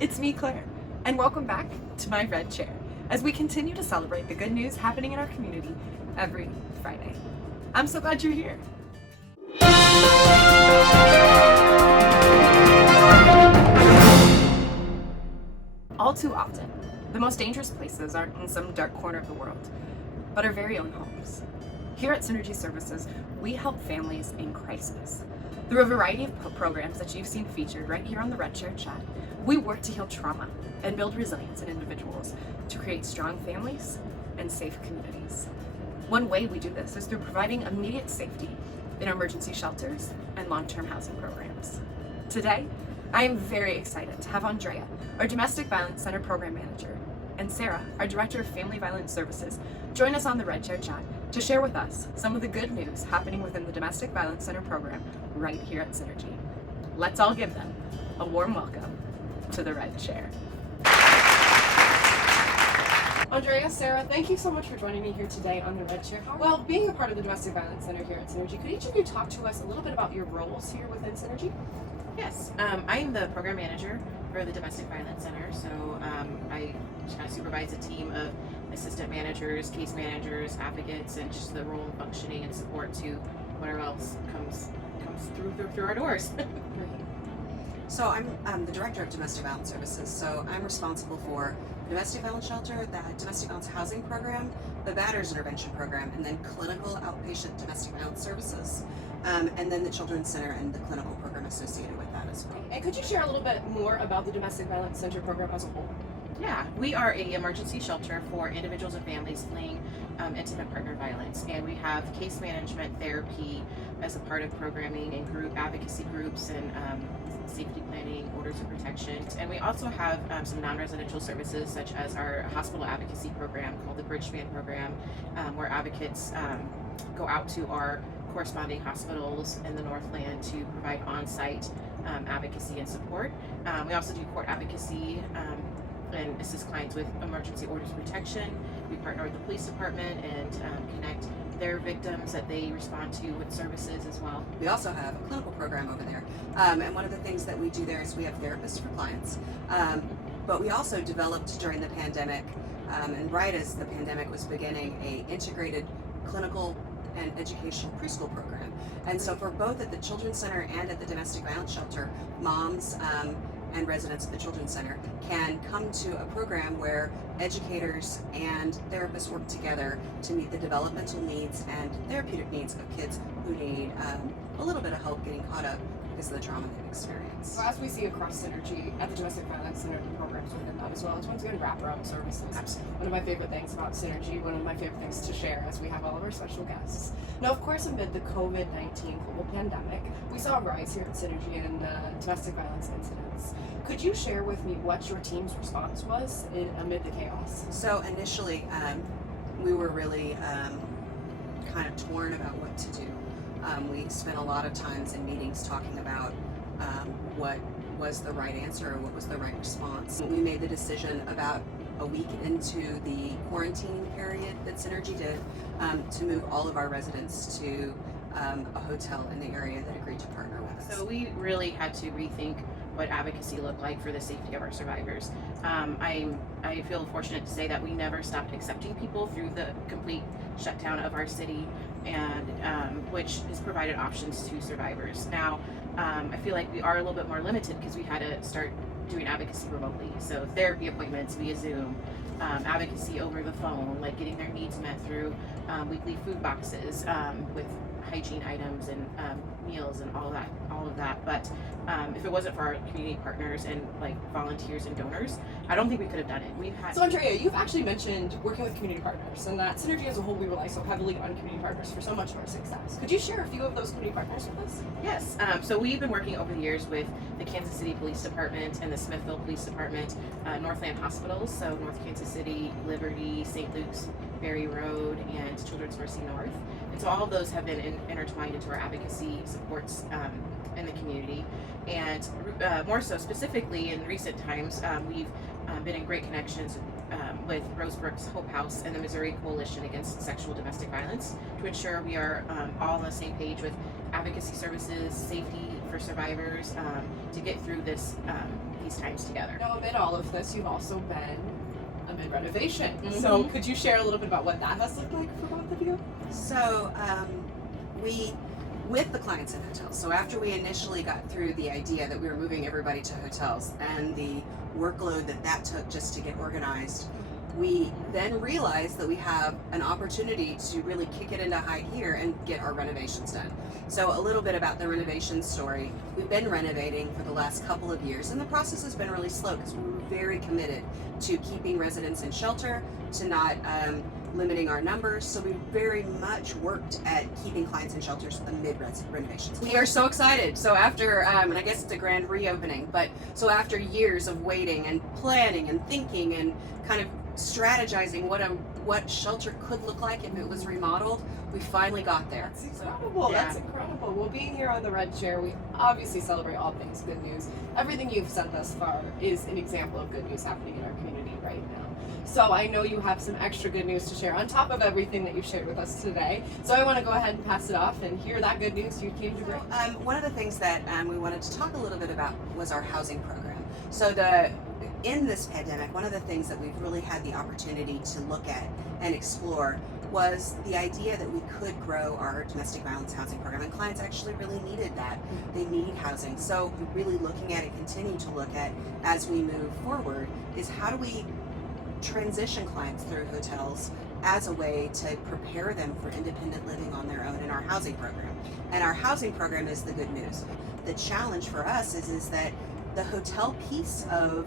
It's me, Claire, and welcome back to my red chair as we continue to celebrate the good news happening in our community every Friday. I'm so glad you're here. All too often, the most dangerous places aren't in some dark corner of the world, but our very own homes. Here at Synergy Services, we help families in crisis. Through a variety of programs that you've seen featured right here on the Red Chair Chat, we work to heal trauma and build resilience in individuals to create strong families and safe communities. One way we do this is through providing immediate safety in emergency shelters and long-term housing programs. Today, I am very excited to have Andrea, our Domestic Violence Center Program Manager, and Sara, our Director of Family Violence Services, join us on the Red Chair Chat to share with us some of the good news happening within the Domestic Violence Center program right here at Synergy. Let's all give them a warm welcome to the Red Chair. Andrea, Sara, thank you so much for joining me here today on the Red Chair. Well, being a part of the Domestic Violence Center here at Synergy, could each of you talk to us a little bit about your roles here within Synergy? Yes, I am the program manager for the Domestic Violence Center, so I kind of supervise a team of assistant managers, case managers, advocates, and just the role of functioning and support to whatever else comes through our doors. So I'm the Director of Domestic Violence Services, so I'm responsible for the Domestic Violence Shelter, the Domestic Violence Housing Program, the Batters Intervention Program, and then Clinical Outpatient Domestic Violence Services, and then the Children's Center and the clinical program associated with that as well. And could you share a little bit more about the Domestic Violence Center program as a whole? Yeah, we are a emergency shelter for individuals and families fleeing intimate partner violence, and we have case management therapy as a part of programming and group advocacy groups and safety planning, orders of protection, and we also have some non-residential services such as our hospital advocacy program called the Bridgespan program, where advocates go out to our corresponding hospitals in the Northland to provide on-site advocacy and support. We also do court advocacy and assist clients with emergency orders of protection. We partner with the police department and connect their victims that they respond to with services as well. We also have a clinical program over there, and one of the things that we do there is we have therapists for clients, but we also developed during the pandemic, and right as the pandemic was beginning, a integrated clinical and education preschool program. And so for both at the Children's Center and at the Domestic Violence Shelter, moms and residents of the Children's Center can come to a program where educators and therapists work together to meet the developmental needs and therapeutic needs of kids who need a little bit of help getting caught up because of the trauma they've experienced. So as we see across Synergy at the Domestic Violence Center, the programs within that as well as once again wraparound services. Absolutely. One of my favorite things about Synergy, one of my favorite things to share as we have all of our special guests. Now, of course, amid the COVID-19 global pandemic, we saw a rise here at Synergy in domestic violence incidents. Could you share with me what your team's response was amid the chaos? So initially, we were really kind of torn about what to do. We spent a lot of times in meetings talking about what was the right answer or what was the right response. We made the decision about a week into the quarantine period that Synergy did to move all of our residents to a hotel in the area that agreed to partner with us. So we really had to rethink what advocacy looked like for the safety of our survivors. I feel fortunate to say that we never stopped accepting people through the complete shutdown of our city, and which has provided options to survivors. Now, I feel like we are a little bit more limited because we had to start doing advocacy remotely. So therapy appointments via Zoom, advocacy over the phone, like getting their needs met through weekly food boxes with hygiene items and meals and all of that. But if it wasn't for our community partners and like volunteers and donors, I don't think we could have done it. So Andrea, you've actually mentioned working with community partners, and that Synergy as a whole, we rely so heavily on community partners for so much of our success. Could you share a few of those community partners with us? Yes, so we've been working over the years with the Kansas City Police Department and the Smithville Police Department, Northland Hospitals, so North Kansas City, Liberty, St. Luke's, Berry Road, and Children's Mercy North. And so all of those have been intertwined into our advocacy supports in the community. And more so specifically in recent times, we've been in great connections with Rosebrooks Hope House and the Missouri Coalition Against Sexual Domestic Violence to ensure we are all on the same page with advocacy services, safety for survivors to get through these times together. Now, amid all of this, you've also been amid renovation. Mhm. So could you share a little bit about what that has looked like for both of you? So we, with the clients in hotels, so after we initially got through the idea that we were moving everybody to hotels and the workload that took just to get organized, we then realized that we have an opportunity to really kick it into high gear and get our renovations done. So a little bit about the renovation story. We've been renovating for the last couple of years, and the process has been really slow because we were very committed to keeping residents in shelter, to not limiting our numbers. So we very much worked at keeping clients in shelters amid renovations. We are so excited. So after, and I guess it's a grand reopening, but so after years of waiting and planning and thinking and kind of strategizing what shelter could look like if it was remodeled, we finally got there. That's incredible. Yeah. That's incredible. Well, being here on the Red Chair, we obviously celebrate all things good news. Everything you've said thus far is an example of good news happening in our community right now. So I know you have some extra good news to share on top of everything that you've shared with us today. So I want to go ahead and pass it off and hear that good news you came to bring. One of the things that we wanted to talk a little bit about was our housing program. So in this pandemic, one of the things that we've really had the opportunity to look at and explore was the idea that we could grow our domestic violence housing program, and clients actually really needed that. They need housing. So really looking at it, continue to look at as we move forward, is how do we transition clients through hotels as a way to prepare them for independent living on their own in our housing program. And our housing program is the good news. The challenge for us is that the hotel piece of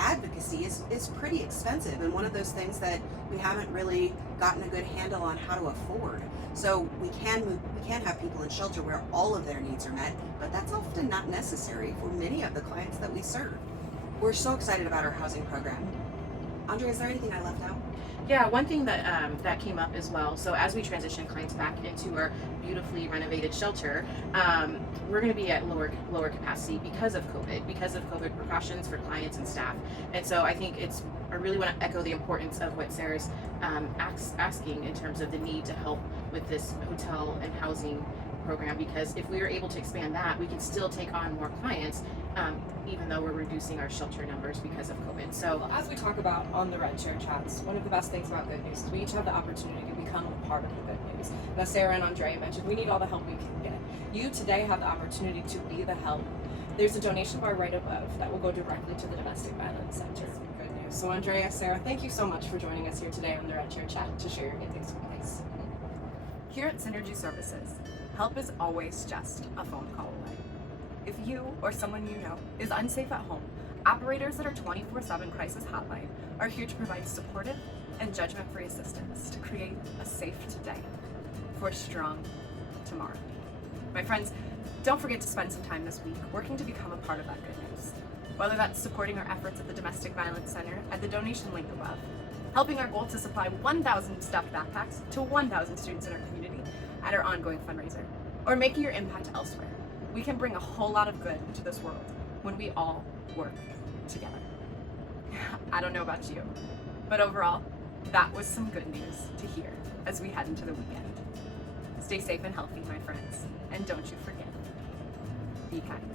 advocacy is pretty expensive, and one of those things that we haven't really gotten a good handle on how to afford. So we can have people in shelter where all of their needs are met, but that's often not necessary for many of the clients that we serve. We're so excited about our housing program. Andrea, is there anything I left out? Yeah, one thing that came up as well. So as we transition clients back into our beautifully renovated shelter, we're going to be at lower capacity because of COVID precautions for clients and staff. And so I think I really want to echo the importance of what Sarah's asking in terms of the need to help with this hotel and housing program, because if we are able to expand that, we can still take on more clients, even though we're reducing our shelter numbers because of COVID. So Well, as we talk about on the Red Chair Chats, one of the best things about good news is we each have the opportunity to become a part of the good news. Now, Sara and Andrea mentioned we need all the help we can get. You today have the opportunity to be the help. There's a donation bar right above that will go directly to the Domestic Violence Center. Good news. So, Andrea, Sara, thank you so much for joining us here today on the Red Chair Chat to share your good news with us. Here at Synergy Services, help is always just a phone call away. If you or someone you know is unsafe at home, operators at our 24/7 crisis hotline are here to provide supportive and judgment-free assistance to create a safe today for a strong tomorrow. My friends, don't forget to spend some time this week working to become a part of that good news. Whether that's supporting our efforts at the Domestic Violence Center at the donation link above, helping our goal to supply 1,000 stuffed backpacks to 1,000 students in our community at our ongoing fundraiser, or making your impact elsewhere. We can bring a whole lot of good to this world when we all work together. I don't know about you, but overall, that was some good news to hear as we head into the weekend. Stay safe and healthy, my friends, and don't you forget, be kind.